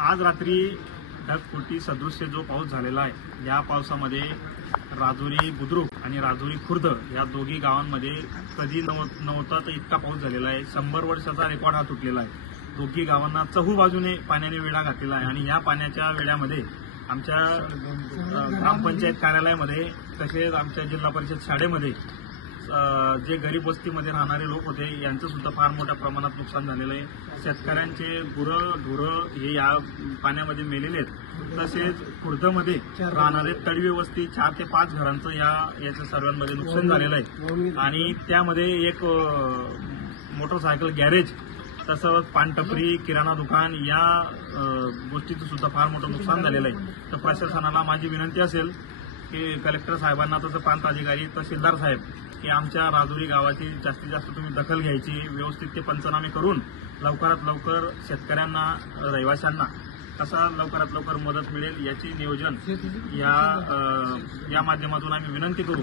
आज रात्री ढगफुटी सदृश्य जो पाऊस झालेला आहे या पावसामध्ये राजुरी बुद्रुक आणि राजुरी खुर्द या दोघी गावांमध्ये कधी नव नव्हता तर इतका पाऊस झालेला आहे. शंभर वर्षाचा रेकॉर्ड हा तुटलेला आहे. दोघी गावांना चहू बाजूने पाण्याने वेढा घातलेला आहे आणि या पाण्याच्या वेढ्यामध्ये आमच्या ग्रामपंचायत कार्यालयामध्ये तसेच आमच्या जिल्हा परिषद शाळेमध्ये जे गरीब वस्तीमध्ये राहणारे लोक होते यांचं सुद्धा फार मोठ्या प्रमाणात नुकसान झालेलं आहे. शेतकऱ्यांचे गुरं ढुरं हे या पाण्यामध्ये मेलेले आहेत. तसेच खुर्दमध्ये राहणारे तडवी वस्ती चार ते पाच घरांचं या याच्या सर्वांमध्ये नुकसान झालेलं आहे. आणि त्यामध्ये एक मोटरसायकल गॅरेज तसंच पानटपरी किराणा दुकान या गोष्टीचं सुद्धा फार मोठं नुकसान झालेलं आहे. तर प्रशासनाला माझी विनंती असेल की कलेक्टर साहेबांना तसं प्रांत अधिकारी तहसीलदार साहेब की आमच्या राजुरी गावाची जास्तीत जास्त तुम्ही दखल घ्यायची व्यवस्थित ते पंचनामे करून लवकरात लवकर शेतकऱ्यांना रहिवाशांना कसा लवकरात लवकर मदत मिळेल याची नियोजन या या माध्यमातून आम्ही विनंती करू.